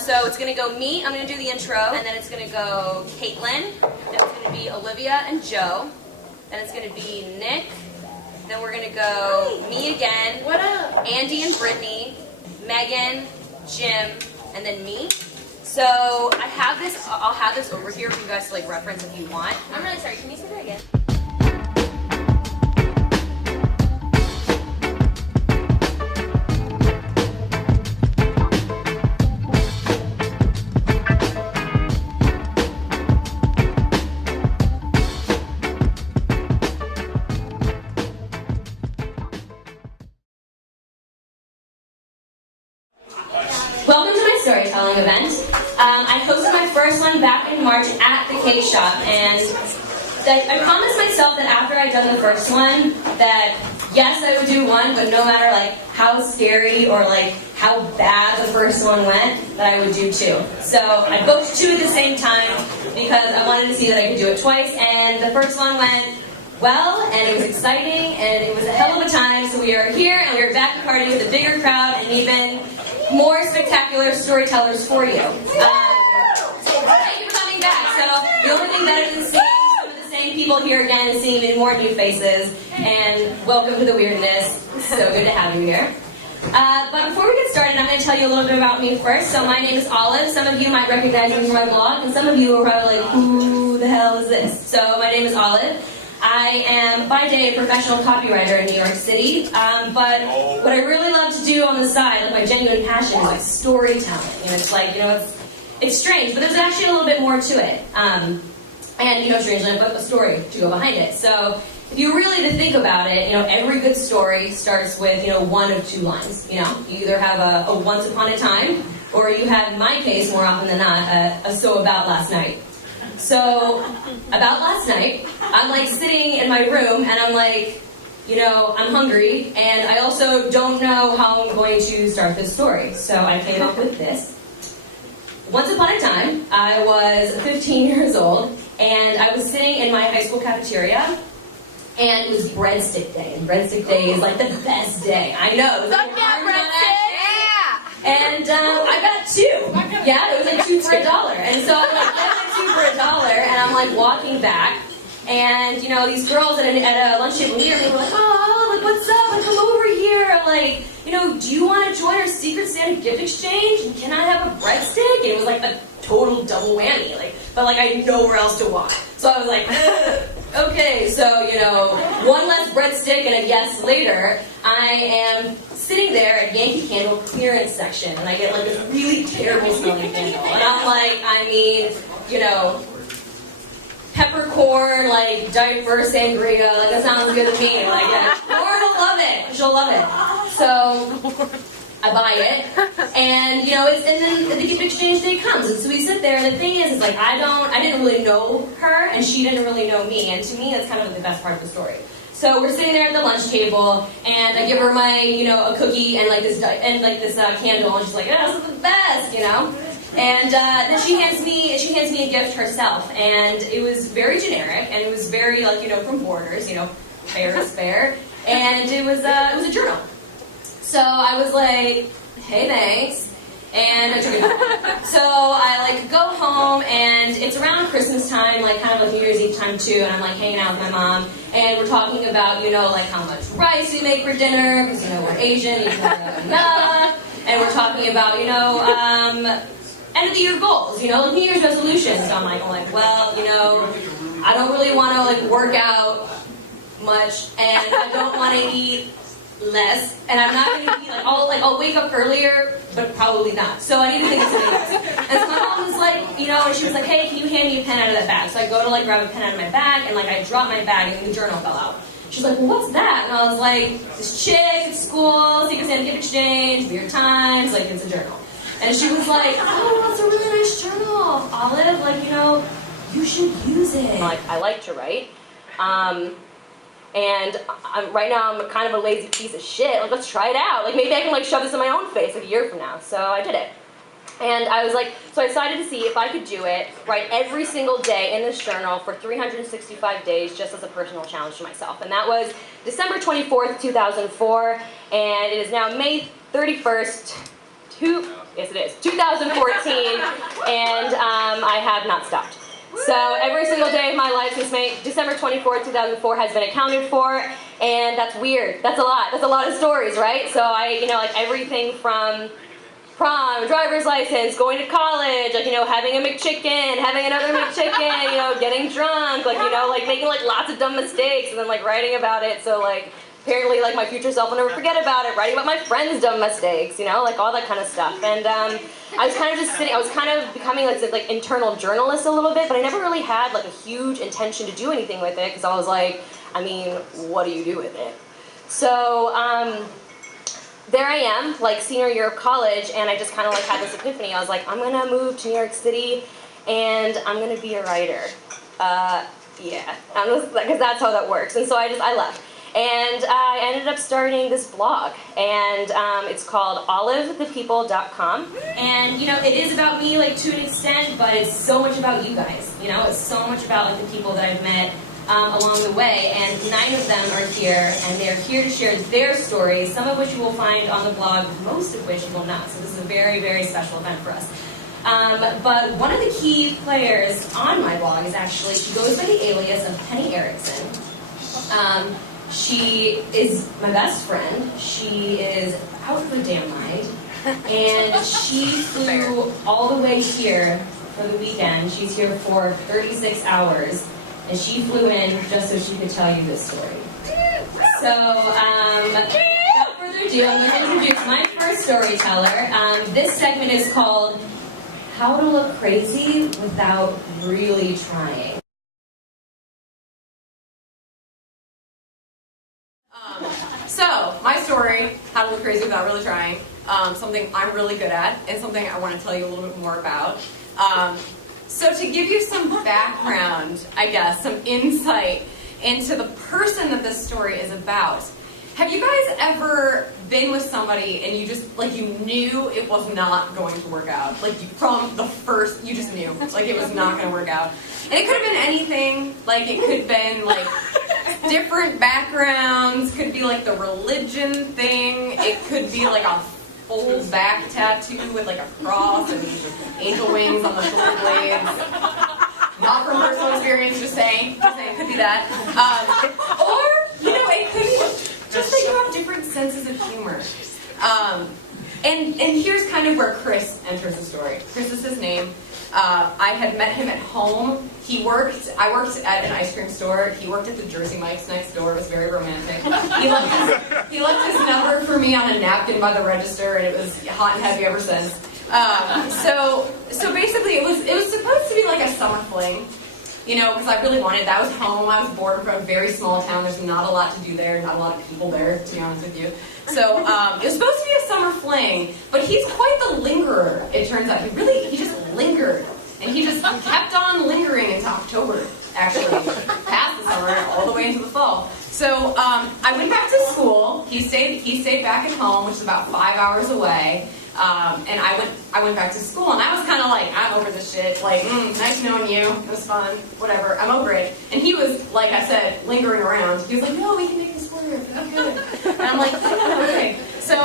So it's going to go me, I'm going to do the intro, and then it's going to go Caitlin, then it's going to be Olivia and Joe, then it's going to be Nick, then we're going to go me again, What up? Andy and Brittany, Megan, Jim, and then me. So I have this, I'll have this over here for you guys to like reference if you want. I'm really sorry. Can you say that again? Welcome to my storytelling event. I hosted my first one back in March at the Cake Shop, and I promised myself that after I'd done the first one, that yes, I would do one, but no matter like how scary or like how bad the first one went, that I would do two. So I booked two at the same time because I wanted to see that I could do it twice, and the first one went well, and it was exciting, and it was a hell of a time. So we are here, and we are back to party with a bigger crowd and even more spectacular storytellers for you. Thank you for coming back. So the only thing better than seeing some of the same people here again is seeing even more new faces. And welcome to the weirdness. So good to have you here. But before we get started, I'm going to tell you a little bit about me first. So my name is Olive. Some of you might recognize me from my blog, and some of you are probably like, who the hell is this? So my name is Olive. I am, by day, a professional copywriter in New York City, but what I really love to do on the side, like my genuine passion, is like storytelling. And it's like, it's strange, but there's actually a little bit more to it. And, strangely enough, a story to go behind it. So if you really to think about it, every good story starts with, one of two lines. You either have a once upon a time, or you have, in my case, more often than not, a so about last night. So, about last night, I'm like sitting in my room and I'm like, I'm hungry and I also don't know how I'm going to start this story. So I came up with this. Once upon a time, I was 15 years old and I was sitting in my high school cafeteria and it was breadstick day. And breadstick day is like the best day. I know. It was like and I got two. Yeah, it was like two for $1. And so I'm like, that's two for $1. And I'm like walking back. And, these girls at a lunch table near me were like, oh, like, what's up? Like, come over here. Like, do you want to join our Secret Santa gift exchange? And can I have a breadstick? And it was like a total double whammy. But I had nowhere else to walk. So I was like, okay. So, one less breadstick and a yes later, I am sitting there at Yankee Candle clearance section, and I get like this really terrible smelling candle, and I'm like, peppercorn, like diaper sangria, like that sounds good to me. Like, Lauren will love it. She'll love it. So I buy it, and and then the gift exchange day comes, and so we sit there, and the thing is like I didn't really know her, and she didn't really know me, and to me that's kind of like the best part of the story. So we're sitting there at the lunch table, and I give her my, a cookie and like this candle, and she's like, "Oh, this is the best," And then she hands me a gift herself, and it was very generic, and it was very from Borders, fair is fair, and it was a journal. So I was like, "Hey, thanks." And I took it. So I go home, and it's around Christmas time, kind of like New Year's Eve time too, and I'm hanging out with my mom, and we're talking about how much rice we make for dinner, because we're Asian, and we're talking about end of the year goals, New Year's resolutions. So I'm like, well, I don't really want to work out much, and I don't want to eat less, and I'm not going to be I'll wake up earlier, but probably not. So I need to think of something else. And so my mom was like, and she was like, hey, can you hand me a pen out of that bag? So I go to grab a pen out of my bag, and I dropped my bag, and the journal fell out. She's like, well, what's that? And I was like, this chick at school, Secret Santa gift exchange, weird times, it's a journal. And she was like, oh, that's a really nice journal, Olive, you should use it. I'm like, I like to write. And right now I'm kind of a lazy piece of shit. Let's try it out. Maybe I can shove this in my own face a year from now. So I did it. And I was so I decided to see if I could do it, write every single day in this journal for 365 days just as a personal challenge to myself. And that was December 24th, 2004. And it is now May 31st, yes it is, 2014, and I have not stopped. So every single day of my life since December 24th, 2004 has been accounted for, and that's weird. That's a lot of stories, right? So like everything from prom, driver's license, going to college, like, having a McChicken, having another McChicken, getting drunk, like, like making like lots of dumb mistakes and then like writing about it. So like apparently like my future self will never forget about it, writing about my friends' dumb mistakes, like all that kind of stuff. And I was kind of just sitting, I was kind of becoming like internal journalist a little bit, but I never really had like a huge intention to do anything with it because I was like, what do you do with it? So there I am, like senior year of college, and I just kind of like had this epiphany. I was like, I'm gonna move to New York City, and I'm gonna be a writer. Yeah, because that's how that works. And so I left. And I ended up starting this blog, and it's called olivethepeople.com. And it is about me, like, to an extent, but it's so much about you guys. It's so much about like the people that I've met along the way, and 9 of them are here, and they're here to share their stories, some of which you will find on the blog, most of which you will not. So this is a very, very special event for us. But one of the key players on my blog is actually, she goes by the alias of Penny Erickson. She is my best friend. She is out of her damn mind. And she flew all the way here for the weekend. She's here for 36 hours. And she flew in just so she could tell you this story. So, without further ado, I'm going to introduce my first storyteller. This segment is called How to Look Crazy Without Really Trying. So, my story, How to Look Crazy Without Really Trying, something I'm really good at, and something I want to tell you a little bit more about. So to give you some background, I guess, some insight into the person that this story is about, have you guys ever been with somebody and you just, like, you knew it was not going to work out? Like, from the first, you just knew, like, it was not going to work out. And it could have been anything, like, it could have been, like, different backgrounds, could be, like, the religion thing, it could be, like, a full back tattoo with like a cross and angel wings on the shoulder blades. Not from personal experience, just saying, it could be that. Or, it could be just that you have different senses of humor. And here's kind of where Chris enters the story. Chris is his name. I had met him at home. I worked at an ice cream store. He worked at the Jersey Mike's next door. It was very romantic. He left his number for me on a napkin by the register, and it was hot and heavy ever since. So basically, it was supposed to be like a summer fling, because I really wanted. That was home. I was born from a very small town. There's not a lot to do there. Not a lot of people there, to be honest with you. So it was supposed to be a summer fling, but he's quite the lingerer. It turns out he just lingered. And he just kept on lingering into October, actually, past the summer, all the way into the fall. So I went back to school. He stayed back at home, which is about 5 hours away. And I went back to school, and I was kind of like, I'm over this shit. Like, nice knowing you. It was fun. Whatever. I'm over it. And he was, like I said, lingering around. He was like, no, we can make this work. Okay. And I'm like, okay. So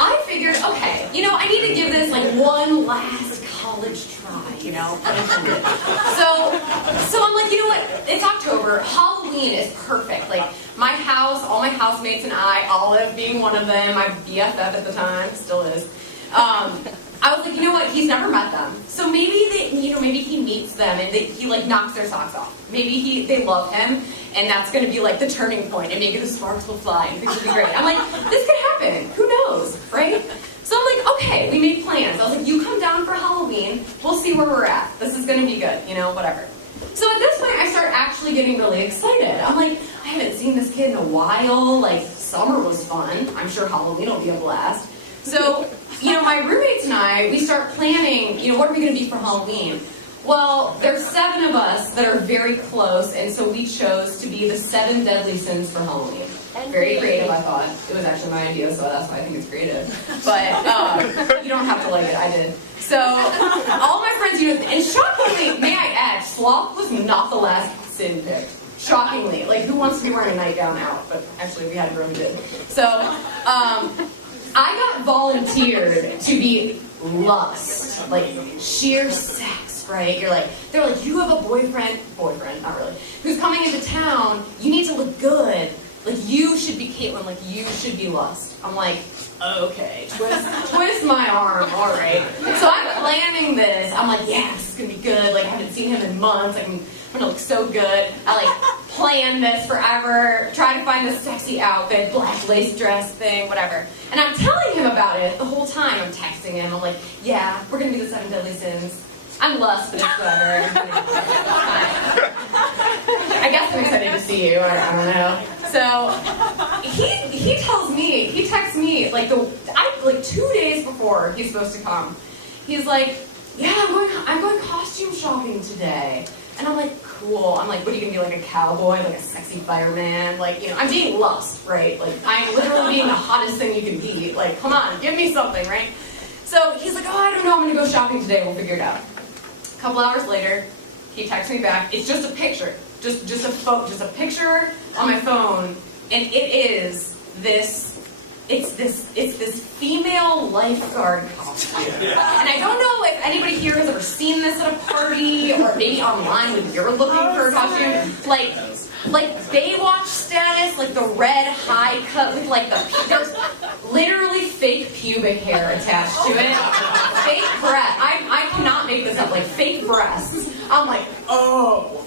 I figured, okay, I need to give this like one last college try, unintended. So I'm like, what? It's October. Halloween is perfect. Like my house, all my housemates and I, Olive being one of them, my BFF at the time, still is. I was like, what? He's never met them. So maybe maybe he meets them and he like knocks their socks off. Maybe they love him, and that's going to be like the turning point, and maybe the sparks will fly and things will be great. I'm like, this could happen. Who knows, right? So I'm like, okay, we made plans. I was like, you come down for Halloween. We'll see where we're at. This is going to be good, whatever. So at this point, I start actually getting really excited. I'm like, I haven't seen this kid in a while. Like, summer was fun. I'm sure Halloween will be a blast. So, my roommates and I, we start planning, what are we going to be for Halloween? Well, there's 7 of us that are very close, and so we chose to be the 7 deadly sins for Halloween. Very creative, I thought. It was actually my idea, so that's why I think it's creative. But you don't have to like it, I did. So, all my friends, and shockingly, may I add, sloth was not the last sin picked. Shockingly. Like, who wants to be wearing a nightgown out? But actually, we had really good. So, I got volunteered to be lust, like sheer sex, right? They're like, you have a boyfriend, not really, who's coming into town, you need to look good. Like, you should be Caitlin, like, you should be lust. I'm like, okay, twist my arm, all right. So I'm planning this. I'm like, yeah, this is gonna be good. Like, I haven't seen him in months. Like, I'm gonna look so good. I like plan this forever, try to find this sexy outfit, black lace dress thing, whatever. And I'm telling him about it the whole time. I'm texting him. I'm like, yeah, we're gonna do the 7 deadly sins. I'm lust, but it's whatever. I guess I'm excited to see you. I don't know. So he tells me, he texts me like 2 days before he's supposed to come. He's like, yeah, I'm going costume shopping today. And I'm like, cool. I'm like, what are you gonna be, like a cowboy, like a sexy fireman? Like, you know, I'm being lust, right? Like, I'm literally being the hottest thing you can be. Like, come on, give me something, right? So he's like, oh, I don't know, I'm gonna go shopping today. We'll figure it out. A couple hours later, he texts me back. It's just a picture, just a picture on my phone, and it's this female lifeguard costume. And I don't know if anybody here has ever seen this at a party or maybe online when you're looking for a costume. Like Baywatch status, like the red high cut with like there's literally fake pubic hair attached to it. Fake breasts. I cannot make this up. Like fake breasts. I'm like, oh,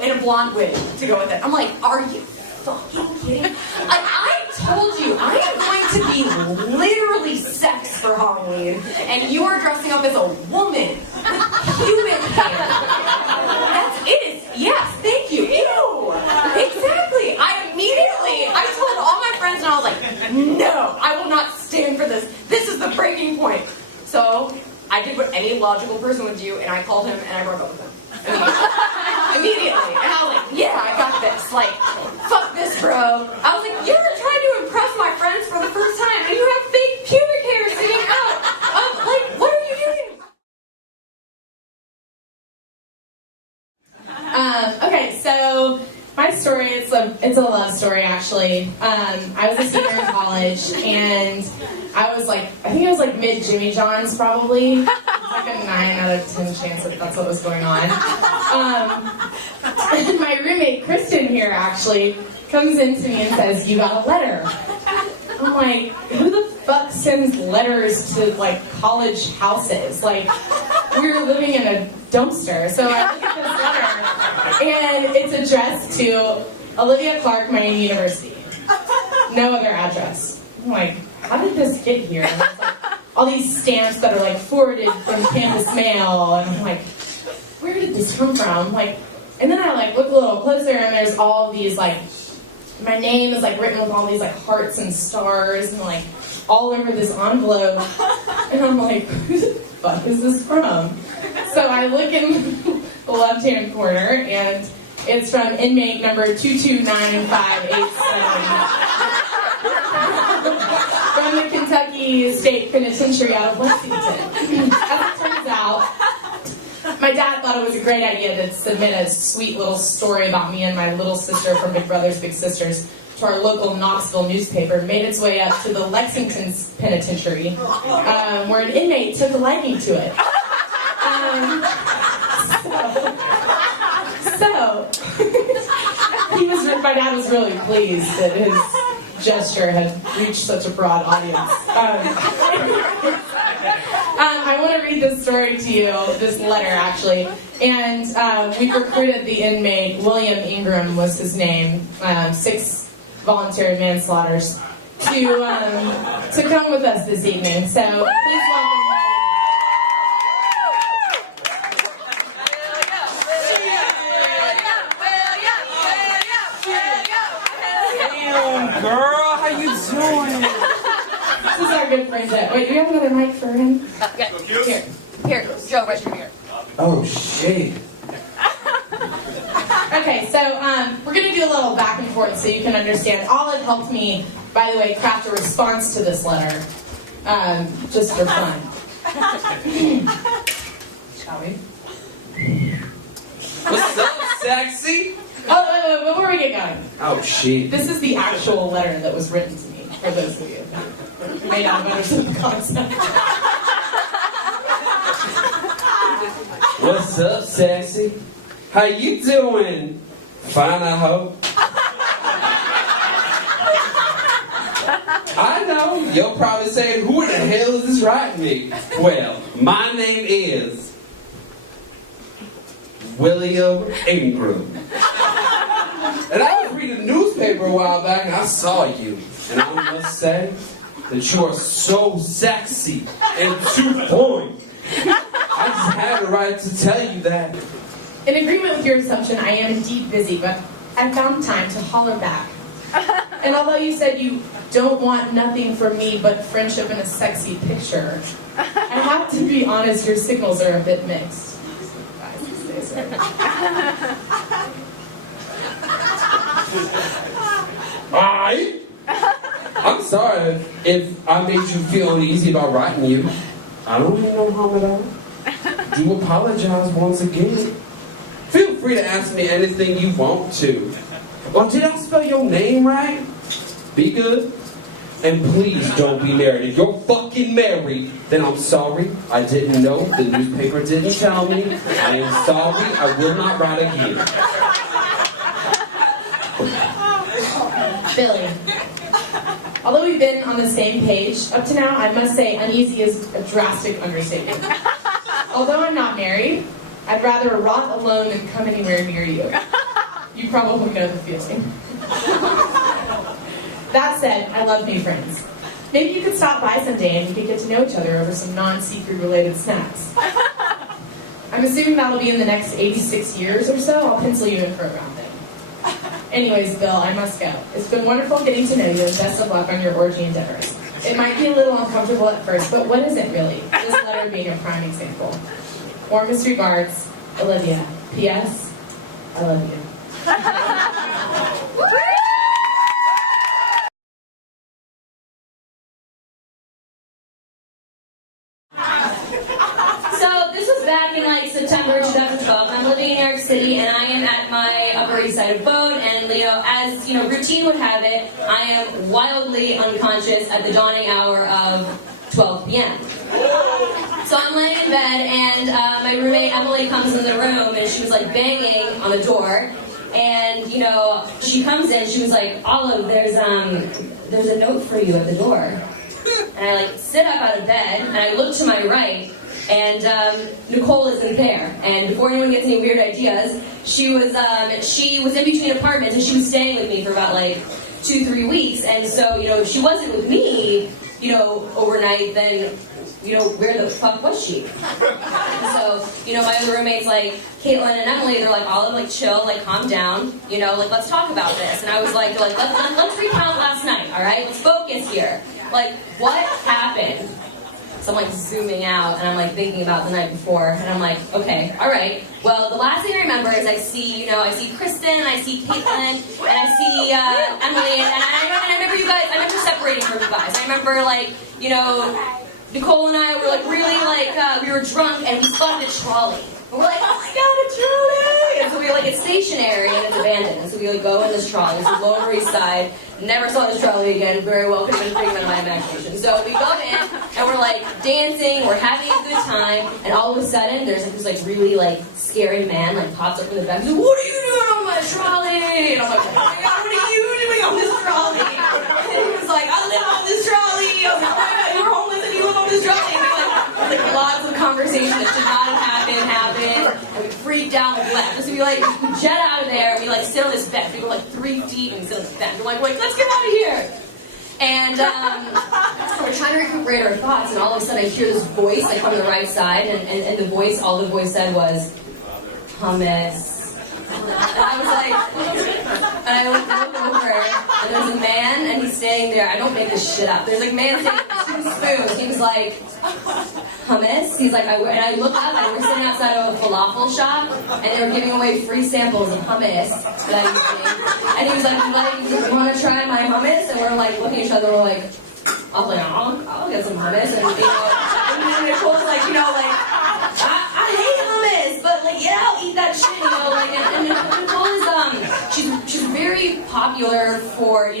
and a blonde wig to go with it. I'm like, are you fucking kidding? Like, I told you, I am going to be literally sex for Halloween, and you are dressing up as a woman with pubic hair. That's it. Yes, thank you. Ew. Exactly. I told all my friends, and I was like, no, I will not stand for this. This is the breaking point. So I did what any logical person would do, and I called him, and I broke up with him. Immediately. And I was like, yeah, I got this. Like, fuck this, bro. I was like, you're trying to impress my friends for the first time, and you have fake pubic hair sitting out. Like, what are you doing? Okay, so my story, it's a love story, actually. I was a senior in college, and I think I was like mid Jimmy John's, probably. Like a 9 out of 10 chance that that's what was going on. And my roommate, Kristen, here, actually, comes into me and says, you got a letter. I'm like, who the fuck sends letters to, like, college houses? Like, we were living in a dumpster. So I look at this letter, and it's addressed to Olivia Clark, Miami University. No other address. I'm like, how did this get here? And it's like, all these stamps that are like forwarded from Campus Mail, and I'm like, where did this come from? Like, and then I like look a little closer, and there's all these like, my name is like written with all these like hearts and stars, and like all over this envelope, and I'm like, who the fuck is this from? So I look in the left-hand corner, and it's from inmate number 2298587. From the Kentucky State Penitentiary out of Lexington. As it turns out, my dad thought it was a great idea to submit a sweet little story about me and my little sister from Big Brothers Big Sisters to our local Knoxville newspaper. Made its way up to the Lexington Penitentiary, where an inmate took a liking to it. My dad was really pleased that his gesture had reached such a broad audience. I want to read this story to you, this letter actually. And we recruited the inmate, William Ingram was his name, 6 voluntary manslaughters, to come with us this evening. So please welcome. Girl, how you doing? This is our good friend Jet. Wait, do we have another mic for him? Yeah. Here, Joe, right here. Oh, shit. Okay, so we're going to do a little back and forth so you can understand. Olive helped me, by the way, craft a response to this letter, just for fun. Shall we? What's up, sexy? Oh, wait, before we get going. Oh, shit. This is the actual letter that was written to me, for those of you. may not have understood the concept. What's up, sexy? How you doing? Fine, I hope. I know, you're probably saying, who the hell is this writing me? Well, my name is William Ingram. And I was reading the newspaper a while back and I saw you. And I must say that you are so sexy and to the point. I just had the right to tell you that. In agreement with your assumption, I am indeed busy, but I found time to holler back. And although you said you don't want nothing from me but friendship and a sexy picture, I have to be honest, your signals are a bit mixed. I'm sorry if I made you feel uneasy about writing you. I don't mean no harm at all. Do apologize once again. Feel free to ask me anything you want to. Or did I spell your name right? Be good. And please don't be married. If you're fucking married, then I'm sorry. I didn't know. The newspaper didn't tell me. I am sorry. I will not write again. Billy. Although we've been on the same page up to now, I must say uneasy is a drastic understatement. Although I'm not married, I'd rather rot alone than come anywhere near you. You probably know the feeling. That said, I love new friends. Maybe you could stop by someday and we could get to know each other over some non-seafood related snacks. I'm assuming that'll be in the next 86 years or so. I'll pencil you in for a round thing. Anyways, Bill, I must go. It's been wonderful getting to know you and best of luck on your orgy endeavors. It might be a little uncomfortable at first, but what is it really? This letter being a prime example. Warmest regards, Olivia. P.S. I love you. So this was back in like September 2012. I'm living in New York City, and I am at my Upper East Side abode. And as routine would have it, I am wildly unconscious at the dawning hour of 12 p.m. So I'm laying in bed, and my roommate Emily comes in the room, and she was like banging on the door. And she comes in. She was like, "Olive, there's a note for you at the door." And I like sit up out of bed, and I look to my right, and Nicole isn't there. And before anyone gets any weird ideas, she was in between apartments, and she was staying with me for about like 2-3 weeks. And so if she wasn't with me, overnight, then where the fuck was she? So, my other roommates, like, Caitlin and Emily, they're like, Olive, like, chill, like, calm down, let's talk about this. And I was like, let's recount last night, all right? Let's focus here. Like, what happened? So I'm, like, zooming out, and I'm, like, thinking about the night before, and I'm like, okay, all right. Well, the last thing I remember is I see Kristen, and I see Caitlin, and I see Emily, and I remember you guys, I remember separating from you guys. I remember, like, Nicole and I were like really we were drunk and we spotted a trolley. And we're like, oh my god, a trolley! And so we it's stationary and it's abandoned. And so we go in this trolley. This is Lower East Side. Never saw this trolley again. Very well could have been a figment of my imagination. So we go in and we're like dancing, we're having a good time, and all of a sudden there's this really scary man pops up from the back. He's like, what are you doing on my trolley? And I'm like, oh my god, what are you doing on this trolley? And he was like, I live on this trolley. I was like, oh my god, you're homeless and you live on this trolley. And lots of conversation that should not have happened. And we freaked out and left. And so we jet out of there. And we sit on this bench. We go 3 feet and we sit on this bench. We're like, let's get out of here. And so we're trying to recuperate our thoughts, and all of a sudden I hear this voice from the right side, and the voice, all the voice said was, hummus. And I was like, and I looked over, and there's a man, and he's standing there. I don't make this shit up. There's a man standing with 2 spoons. He was like, hummus? He's like, and I look up, and we're sitting outside of a falafel shop, and they were giving away free samples of hummus that I was eating. And he was like, you want to try my hummus? And we're looking at each other, we're like, I was like, I'll get some hummus. And and Nicole's like, I hate hummus, but I'll eat that shit, and Nicole is she's very popular for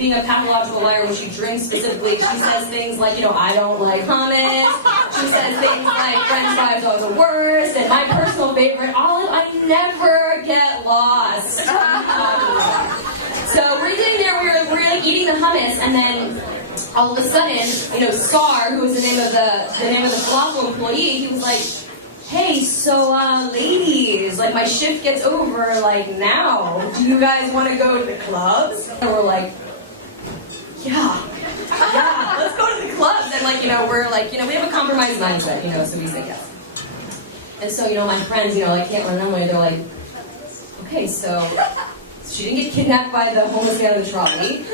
being a pathological liar when she drinks specifically. She says things like, you know, I don't like hummus. She says things like French fries are the worst. And my personal favorite, Olive, I never get lost. So we're sitting there, we're like eating the hummus, and then all of a sudden, you know, Scar, who was the name of the falafel employee, he was like, hey, so ladies, like my shift gets over like now. Do you guys want to go to the clubs? And we're like, yeah, let's go to the clubs. And like, you know, we're like, you know, we have a compromised mindset, you know, so we say yes. And so, you know, my friends, you know, like can't run away. They're like, okay, so she didn't get kidnapped by the homeless guy on the trolley.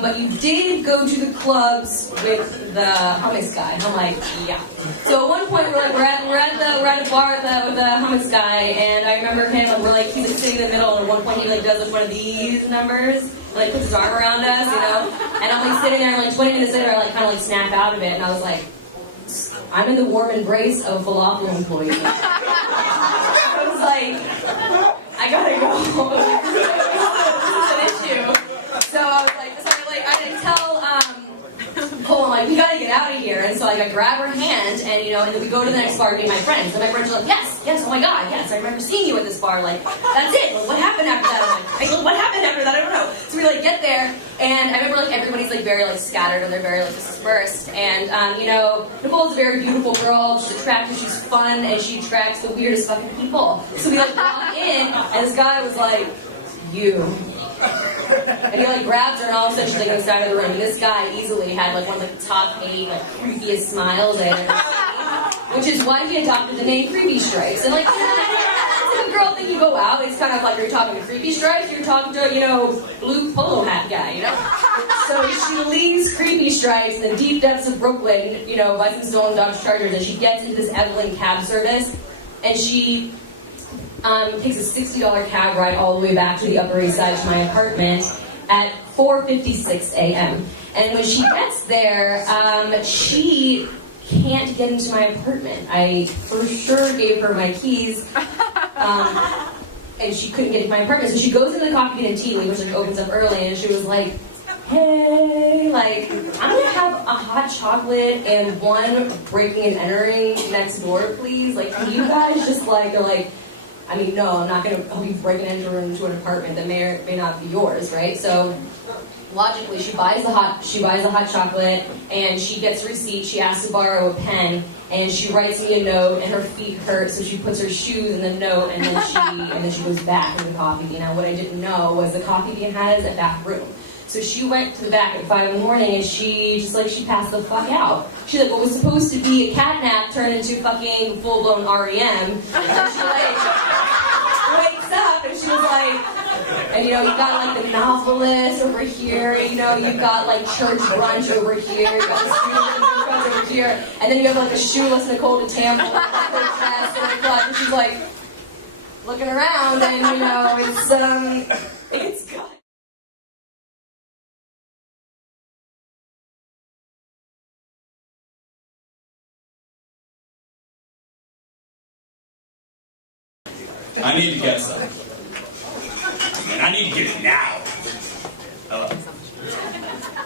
But you did go to the clubs with the hummus guy. And I'm like, yeah. So at one point we're at a bar with the hummus guy, and I remember him. And we're like, he's like sitting in the middle, and at one point he like does like one of these numbers, and, like puts his arm around us, you know. And I'm like sitting there, and like 20 minutes later, I like kind of like snap out of it, and I was like, I'm in the warm embrace of a falafel employee. I was like, I gotta go. This is an issue. So I was like, I didn't tell Cole, I'm like, we gotta get out of here. And so like I grab her hand, and you know, and then we go to the next bar to meet my friends. And my friends are like, yes, oh my god, yes, I remember seeing you at this bar. Like, that's it. Like, what happened after that? I'm like, what happened after that? I don't know. So we like get there, and I remember like everybody's like very like scattered, and they're very like dispersed. And you know, Nicole's a very beautiful girl. She's attractive, she's fun, and she attracts the weirdest fucking people. So we like walk in, and this guy was like, you. And he like grabs her, and all of a sudden she's like on the side of the room. And this guy easily had like one of the top 8 like creepiest smiles I ever seen, which is why he adopted the name Creepy Stripes. And like, that's a girl thing. You go out, it's kind of like you're talking to Creepy Stripes, you're talking to, you know, blue polo hat guy, you know. So she leaves Creepy Stripes in the deep depths of Brooklyn, you know, by some stolen Dodge Chargers, and she gets into this Evelyn cab service, and she takes a $60 cab ride all the way back to the Upper East Side to my apartment at 4:56 a.m. And when she gets there, she can't get into my apartment. I for sure gave her my keys, and she couldn't get into my apartment. So she goes into the Coffee Bean and Tea League, which like opens up early, and she was like, hey, like, I'm gonna have a hot chocolate and one breaking and entering next door, please. Like, can you guys just like, they're like, I mean, no, I'm not going to be breaking and entering into an apartment that may or may not be yours, right? So logically, she buys the hot chocolate, and she gets a receipt. She asks to borrow a pen, and she writes me a note, and her feet hurt, so she puts her shoes in the note, and then she goes back in the Coffee Bean. Now, what I didn't know was the Coffee Bean has a back room. So she went to the back at 5 in the morning, and she passed the fuck out. She's like, what was supposed to be a cat nap turned into fucking full-blown REM. And she like wakes up, and she was like, and you know, you've got like the novelist over here, you know, you've got like church brunch over here, you've got the student over here, and then you have like a shoeless Nicole DeTample, her dress, and she's like looking around, and you know, it's good. I need to get some. And I need to get it now. Hello.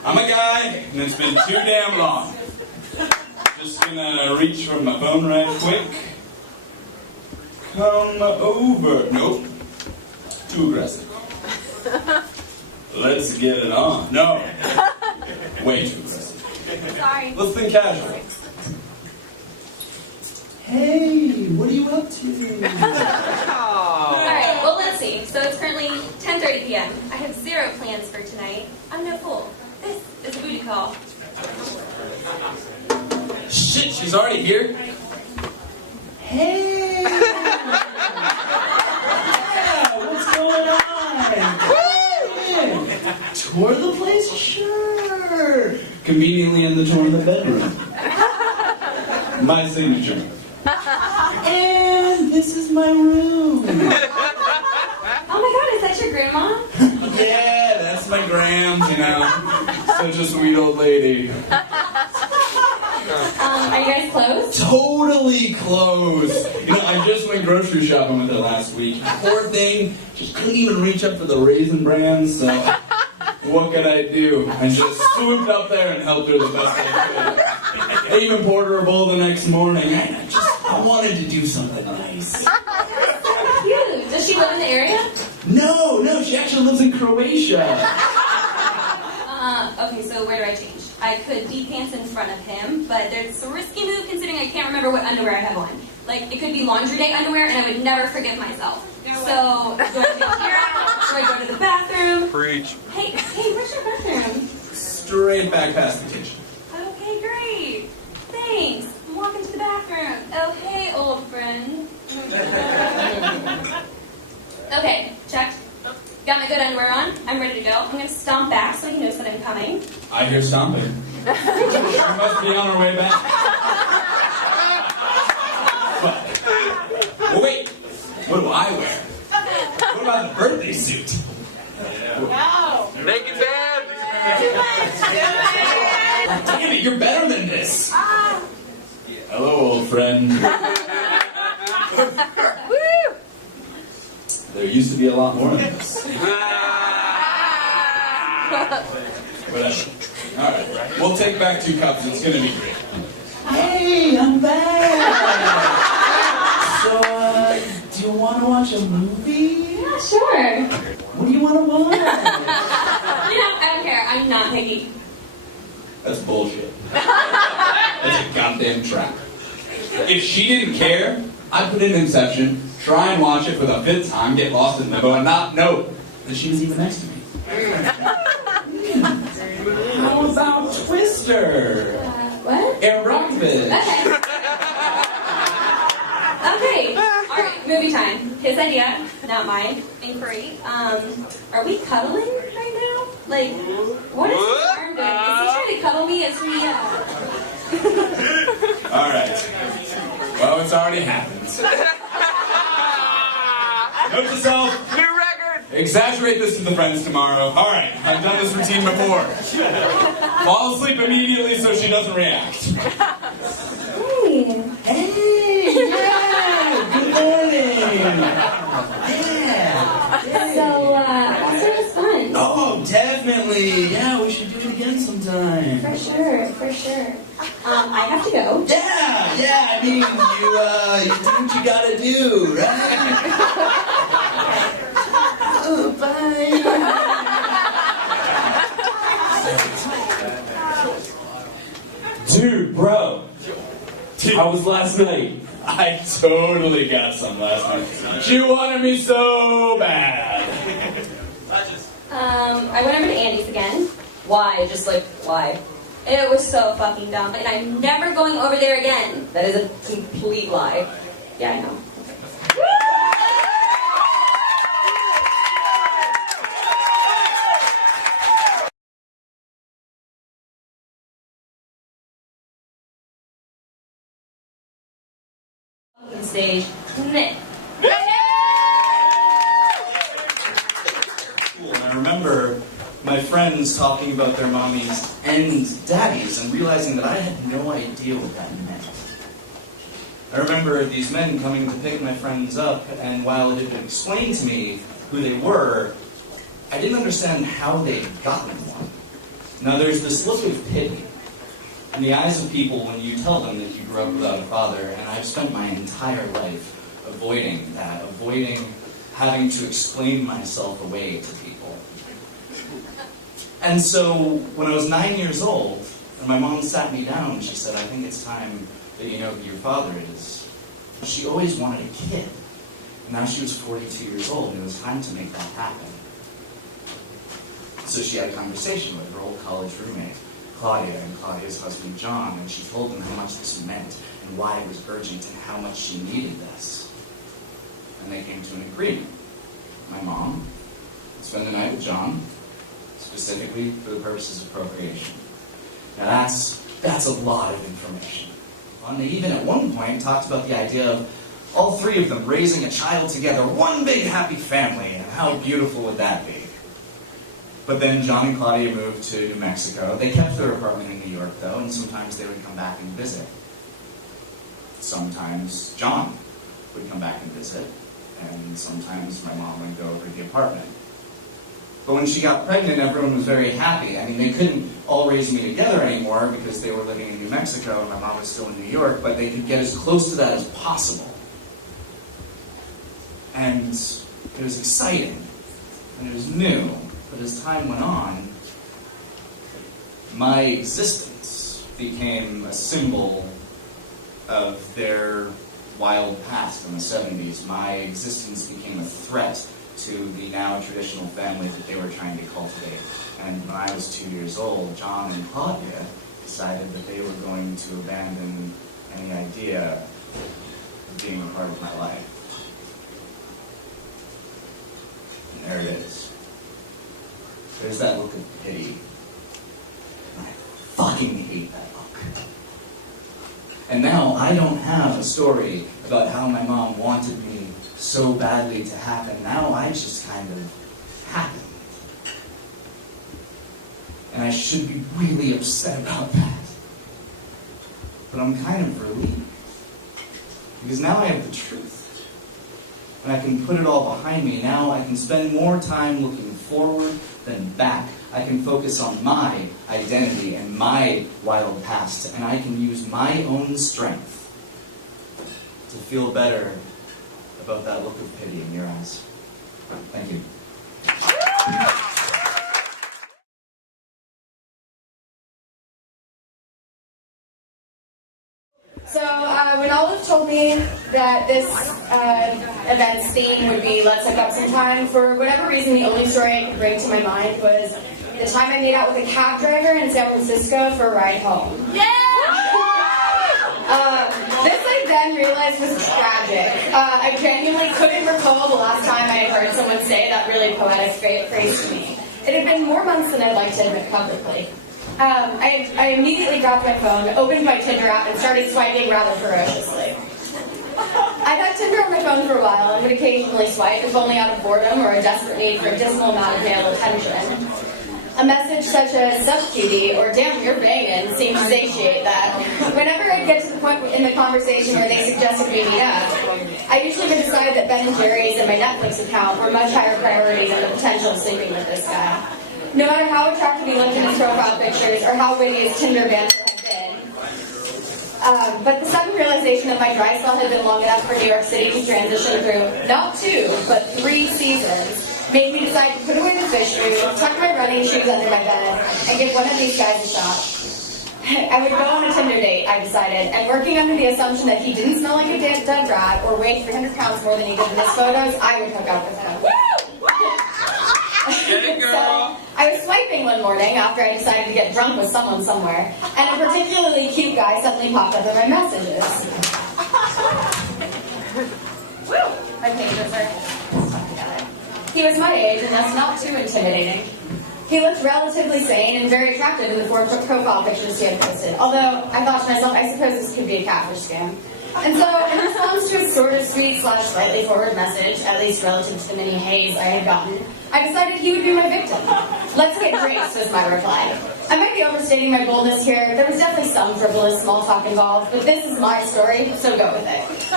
I'm a guy, and it's been too damn long. Just gonna reach for my phone right quick. Come over. Nope. Too aggressive. Let's get it on. No. Way too aggressive. Sorry. Let's think casual. Hey, what are you up to? Alright, well let's see. So it's currently 10:30 p.m. I have 0 plans for tonight. I'm no fool. This is a booty call. Shit, she's already here? Hey! Yeah, what's going on? Tour the place? Sure. Conveniently in the tour of the bedroom. My signature. And this is my room. Oh my god, is that your grandma? Yeah, that's my grams, you know. Such a sweet old lady. Are you guys closed? Totally closed. You know, I just went grocery shopping with her last week. Poor thing, just couldn't even reach up for the Raisin Bran, so what could I do? I just swooped up there and helped her the best I could. I even poured her a bowl the next morning. I wanted to do something nice. Cute. Does she live in the area? No, she actually lives in Croatia. Okay, so where do I change? I could be pants in front of him, but it's a risky move considering I can't remember what underwear I have on. Like, it could be laundry day underwear, and I would never forgive myself. So, do I change here? Do I go to the bathroom? Preach. Hey, where's your bathroom? Straight back past the kitchen. Okay, great. Thanks. I'm walking to the bathroom. Oh, hey, old friend. Okay, checked. Got my good underwear on. I'm ready to go. I'm going to stomp back so he knows that I'm coming. I hear stomping. She must be on her way back. But, wait, what do I wear? What about the birthday suit? Naked man! Damn it, you're better than this. Hello, old friend. There used to be a lot more of this. Whatever. Alright, we'll take back 2 cups. It's gonna be great. Hey, I'm back! So, do you want to watch a movie? Yeah, sure. What do you want to watch? I don't care. I'm not picky. That's bullshit. That's a goddamn trap. If she didn't care, I'd put in Inception, try and watch it for the 5th time, get lost in limbo, and not know that she was even next to me. How about Twister? What? Aerobics. Okay. Okay. All right. Movie time. His idea, not mine. Inquiry. Are we cuddling right now? Like, what is his arm doing? Is he trying to cuddle me as we? All right. Well, it's already happened. Note to self. New record! Exaggerate this to the friends tomorrow. All right, I've done this routine before. Fall asleep immediately so she doesn't react. Hey. Hey, yeah, good morning. Yeah. So it was fun. Oh, definitely. Yeah, we should do it again sometime. For sure, for sure. I have to go. Yeah. I mean, you do what you gotta do, right? Oh, bye. Dude, bro. How was last night? I totally got some last night. She wanted me so bad. I went over to Andy's again. Why? Just like, why? It was so fucking dumb, and I'm never going over there again. That is a complete lie. Yeah, I know. Stage. And I remember my friends talking about their mommies and daddies and realizing that I had no idea what that meant. I remember these men coming to pick my friends up, and while it had been explained to me who they were, I didn't understand how they'd gotten one. Now there's this look of pity in the eyes of people when you tell them that you grew up without a father, and I've spent my entire life avoiding that, avoiding having to explain myself away to people. And so when I was 9 years old, and my mom sat me down and she said, I think it's time that you know who your father is. She always wanted a kid. And now she was 42 years old, and it was time to make that happen. So she had a conversation with her old college roommate, Claudia, and Claudia's husband, John, and she told them how much this meant and why it was urgent and how much she needed this. And they came to an agreement. My mom would spend the night with John, specifically for the purposes of procreation. Now that's a lot of information. And they even at one point talked about the idea of all 3 of them raising a child together, one big happy family, and how beautiful would that be? But then John and Claudia moved to New Mexico. They kept their apartment in New York, though, and sometimes they would come back and visit. Sometimes John would come back and visit, and sometimes my mom would go over to the apartment. But when she got pregnant, everyone was very happy. I mean, they couldn't all raise me together anymore because they were living in New Mexico and my mom was still in New York, but they could get as close to that as possible. And it was exciting, and it was new, but as time went on, my existence became a symbol of their wild past in the 70s. My existence became a threat to the now traditional family that they were trying to cultivate. And when I was 2 years old, John and Claudia decided that they were going to abandon any idea of being a part of my life. And there it is. There's that look of pity. And I fucking hate that look. And now I don't have a story about how my mom wanted me so badly to happen. Now I just kind of happened. And I should be really upset about that. But I'm kind of relieved. Because now I have the truth. And I can put it all behind me. Now I can spend more time looking forward than back. I can focus on my identity and my wild past. And I can use my own strength to feel better about that look of pity in your eyes. Thank you. So when Olive told me that this event's theme would be Let's Hook Up Sometime, for whatever reason the only story I could bring to my mind was the time I made out with a cab driver in San Francisco for a ride home. This I then realized was tragic. I genuinely couldn't recall the last time I had heard someone say that really poetic phrase to me. It had been more months than I'd like to admit publicly. I immediately dropped my phone, opened my Tinder app, and started swiping rather ferociously. I'd had Tinder on my phone for a while and would occasionally swipe, if only out of boredom or a desperate need for a dismal amount of male attention. A message such as, "Sup cutie," or "Damn, you're banging," seemed to satiate that. Whenever I'd get to the point in the conversation where they suggested we meet up, I usually would decide that Ben & Jerry's and my Netflix account were much higher priority than the potential of sleeping with this guy. No matter how attractive he looked in his profile pictures or how witty his Tinder banter had been. But the sudden realization that my dry spell had been long enough for New York City to transition through not 2, but 3 seasons made me decide to put away the fish food, tuck my running shoes under my bed, and give one of these guys a shot. I would go on a Tinder date, I decided, and working under the assumption that he didn't smell like a dead rat or weighed 300 pounds more than he did in his photos, I would hook up with him. Get it, girl! So, I was swiping one morning after I decided to get drunk with someone somewhere, and a particularly cute guy suddenly popped up in my messages. Woo! My pages are stuck together. He was my age, and thus not too intimidating. He looked relatively sane and very attractive in the 4 profile pictures he had posted, although I thought to myself, I suppose this could be a catfish scam. And so, in response to a sort of sweet/slightly forward message, at least relative to the mini haze I had gotten, I decided he would be my victim. "Let's get drinks," was my reply. I might be overstating my boldness here. There was definitely some frivolous small talk involved, but this is my story, so go with it. So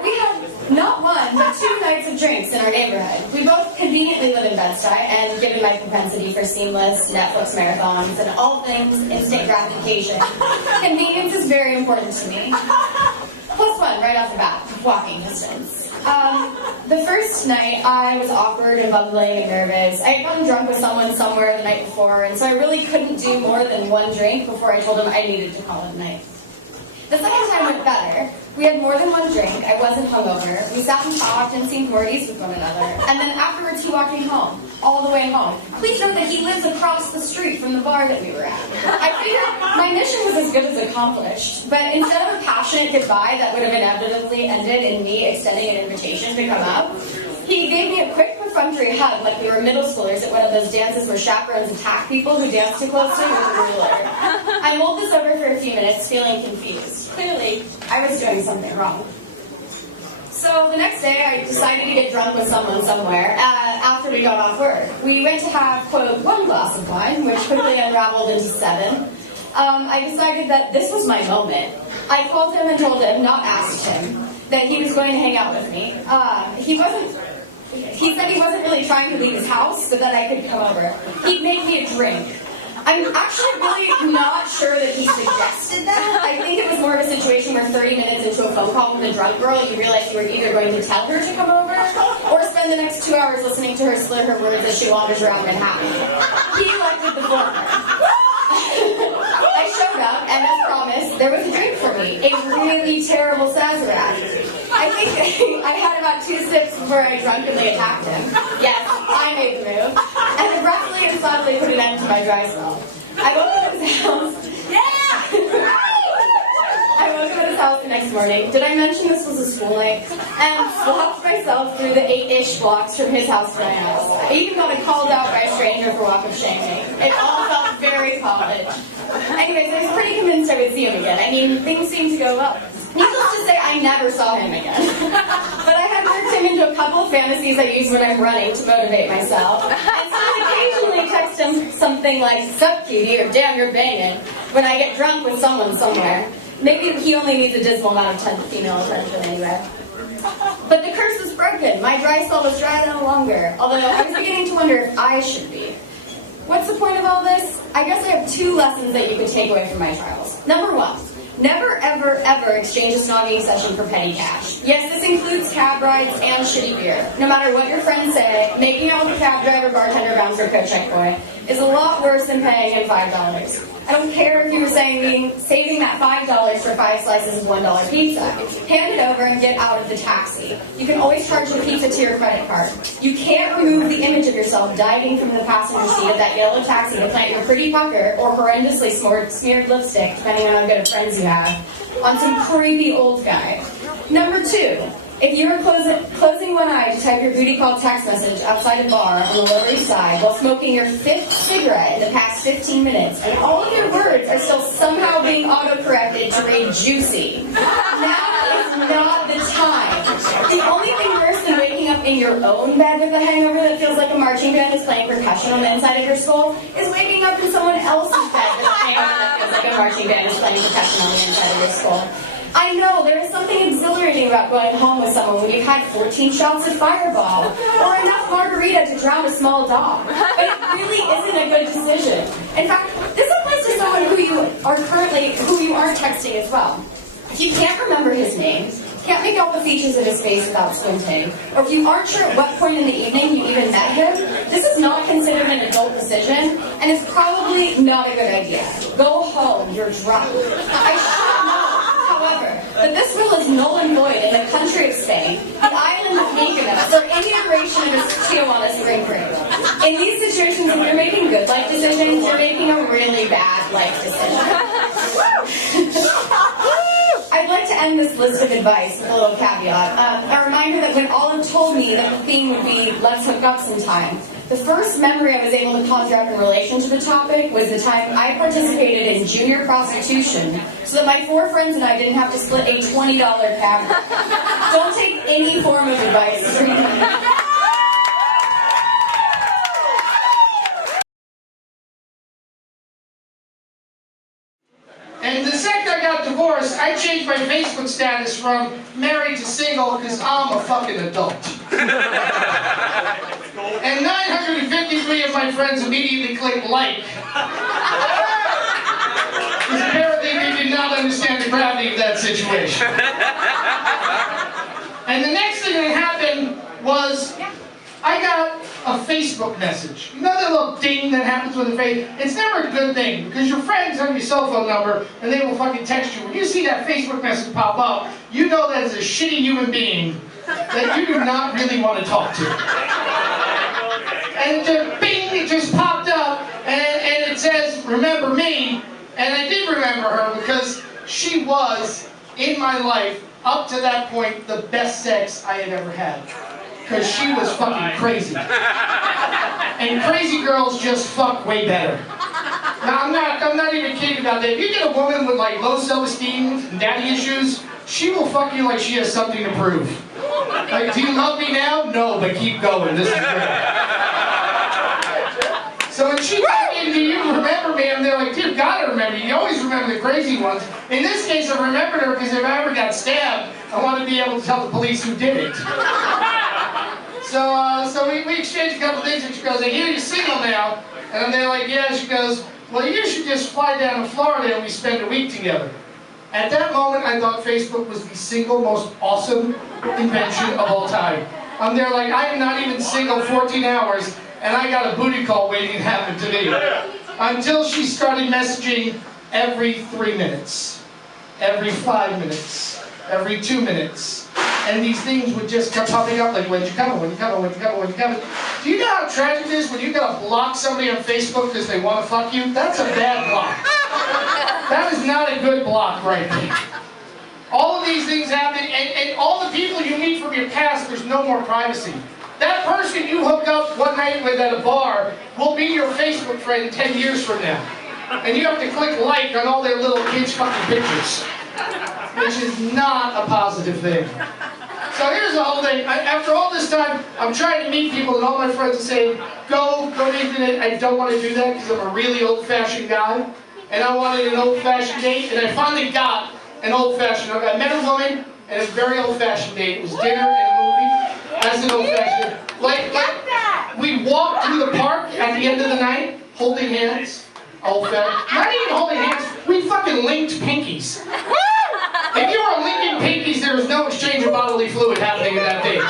we had not 1, but 2 nights of drinks in our neighborhood. We both conveniently live in Bed-Stuy, and given my propensity for seamless Netflix marathons and all things instant gratification, convenience is very important to me. +1 right off the bat, walking distance. The first night, I was awkward and bumbling and nervous. I had gotten drunk with someone somewhere the night before, and so I really couldn't do more than 1 drink before I told him I needed to call it a night. The second time went better. We had more than 1 drink, I wasn't hungover, we sat and talked and seemed more at ease with one another, and then afterwards he walked me home, all the way home. Please note that he lives across the street from the bar that we were at. I figured my mission was as good as accomplished, but instead of a passionate goodbye that would have inevitably ended in me extending an invitation to come up, he gave me a quick perfunctory hug like we were middle schoolers at one of those dances where chaperones attack people who dance too closely with a ruler. I mulled this over for a few minutes, feeling confused. Clearly, I was doing something wrong. So the next day, I decided to get drunk with someone somewhere after we got off work. We went to have, quote, 1 glass of wine, which quickly unraveled into 7. I decided that this was my moment. I called him and told him, not asked him, that he was going to hang out with me. He wasn't He said he wasn't really trying to leave his house so that I could come over. He'd make me a drink. I'm actually really not sure that he suggested that. I think it was more of a situation where 30 minutes into a phone call with a drunk girl, you realized you were either going to tell her to come over or spend the next 2 hours listening to her slur her words as she wanders around Manhattan. He elected the former. I showed up, and as promised, there was a drink for me. A really terrible Sazerac. I think I had about 2 sips before I drunkenly attacked him. Yes, I made the move. And abruptly and suddenly put an end to my dry spell. I woke up at his house. Yeah! I woke up at his house the next morning. Did I mention this was a school night? And walked myself through the 8-ish blocks from his house to my house. I even got called out by a stranger for walk of shaming. It all felt very college. Anyways, I was pretty convinced I would see him again. I mean, things seemed to go well. Needless to say, I never saw him again. But I had worked him into a couple of fantasies I use when I'm running to motivate myself. And so I occasionally text him something like, "Sup, cutie," or "Damn, you're banging," when I get drunk with someone somewhere. Maybe he only needs a dismal amount of female attention anyway. But the curse was broken. My dry spell was dry no longer. Although I was beginning to wonder if I should be. What's the point of all this? I guess I have 2 lessons that you could take away from my trials. Number 1. Never, ever, ever exchange a snogging session for petty cash. Yes, this includes cab rides and shitty beer. No matter what your friends say, making out with a cab driver, bartender, bouncer, coat check boy is a lot worse than paying him $5. I don't care if you were saving that $5 for 5 slices of $1 pizza. Hand it over and get out of the taxi. You can always charge the pizza to your credit card. You can't remove the image of yourself diving from the passenger seat of that yellow taxi to plant your pretty pucker or horrendously smeared lipstick, depending on how good of friends you have, on some creepy old guy. Number 2. If you were closing one eye to type your booty call text message outside a bar on the Lower East Side while smoking your 5th cigarette in the past 15 minutes, and all of your words are still somehow being auto-corrected to read juicy, now is not the time. The only thing worse than waking up in your own bed with a hangover that feels like a marching band is playing percussion on the inside of your skull is waking up in someone else's bed with a hangover that feels like a marching band is playing percussion on the inside of your skull. I know, there is something exhilarating about going home with someone when you've had 14 shots of Fireball, or enough margarita to drown a small dog. But it really isn't a good decision. In fact, this applies to someone who you are texting as well. If you can't remember his name, can't make out the features of his face without squinting, or if you aren't sure at what point in the evening you even met him, this is not considered an adult decision, and it's probably not a good idea. Go home, you're drunk. I should know. However, but this rule is null and void in the country of Spain, the island of Mykonos, or any iteration of a Tijuana spring break. In these situations, if you're making good life decisions, you're making a really bad life decision. I'd like to end this list of advice with a little caveat. A reminder that when Olive told me that the theme would be "let's hook up sometime," the first memory I was able to conjure up in relation to the topic was the time I participated in junior prostitution so that my 4 friends and I didn't have to split a $20 cab ride. Don't take any form of advice from me. And the second I got divorced, I changed my Facebook status from married to single because I'm a fucking adult. And 953 of my friends immediately clicked like. Because apparently they did not understand the gravity of that situation. And the next thing that happened was I got a Facebook message. You know that little ding that happens with a face? It's never a good thing because your friends have your cell phone number and they will fucking text you. When you see that Facebook message pop up, you know that is a shitty human being that you do not really want to talk to. And the bing, it just popped up and it says, "Remember me?" And I did remember her because she was, in my life, up to that point, the best sex I had ever had. Because she was fucking crazy. And crazy girls just fuck way better. Now, I'm not even kidding about that. If you get a woman with like low self-esteem and daddy issues, she will fuck you like she has something to prove. Like, do you love me now? No, but keep going. This is great. So when she told me, "Do you remember me?" And they're like, "Dude, gotta remember you. You always remember the crazy ones." In this case, I remembered her because if I ever got stabbed, I wanted to be able to tell the police who did it. So we exchanged a couple things, and she goes, I hear you're single now. And they're like, yeah. She goes, well, you should just fly down to Florida and we spend a week together. At that moment, I thought Facebook was the single most awesome invention of all time. I'm there like, I am not even single 14 hours, and I got a booty call waiting to happen to me. Until she started messaging every 3 minutes, every 5 minutes, every 2 minutes. And these things would just keep popping up like, when you coming, when you coming, when you coming, when you coming. Do you know how tragic it is when you gotta block somebody on Facebook because they want to fuck you? That's a bad block. That is not a good block right there. All of these things happen, and all the people you meet from your past, there's no more privacy. That person you hook up one night with at a bar will be your Facebook friend 10 years from now. And you have to click like on all their little kids' fucking pictures. Which is not a positive thing. So here's the whole thing. After all this time, I'm trying to meet people, and all my friends are saying, go to the internet. I don't want to do that because I'm a really old-fashioned guy. And I wanted an old-fashioned date, and I finally got an old-fashioned. I met a woman, and a very old-fashioned date. It was dinner and a movie. That's an old-fashioned. Like we walked through the park at the end of the night, holding hands. Old-fashioned. Not even holding hands. We fucking linked pinkies. If you were linking pinkies, there was no exchange of bodily fluid happening in that day.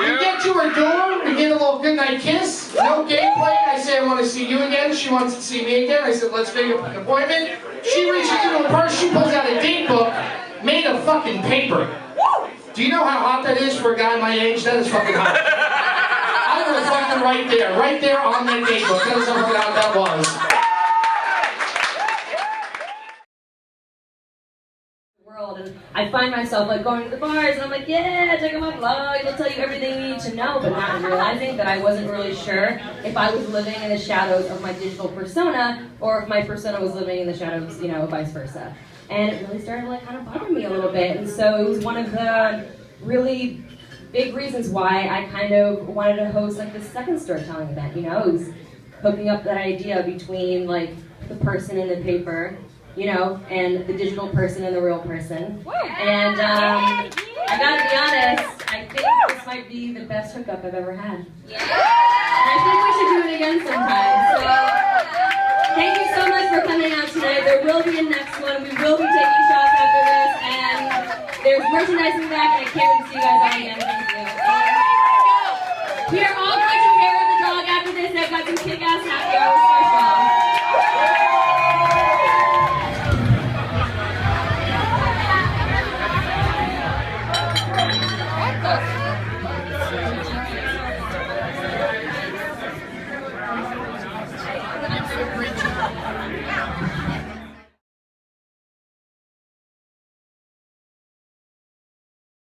We get to her door, we get a little goodnight kiss, no gameplay. I say, I want to see you again. She wants to see me again. I said, let's make an appointment. She reaches into her purse, she pulls out a date book made of fucking paper. Do you know how hot that is for a guy my age? That is fucking hot. I was fucking right there on that date book. That is how fucking hot that was. And I find myself like going to the bars and I'm like, yeah, check out my blog, it'll tell you everything you need to know, but not realizing that I wasn't really sure if I was living in the shadows of my digital persona or if my persona was living in the shadows, you know, vice versa. And it really started like kind of bothering me a little bit. And so it was one of the really big reasons why I kind of wanted to host like this second storytelling event, you know, it was hooking up that idea between like the person in the paper, you know, and the digital person and the real person. And I gotta be honest, I think this might be the best hookup I've ever had. And I think we should do it again sometime. So thank you so much for coming out tonight. There will be a next one. We will be taking shots after this, and there's merchandise in the back, and I can't wait to see you guys all again.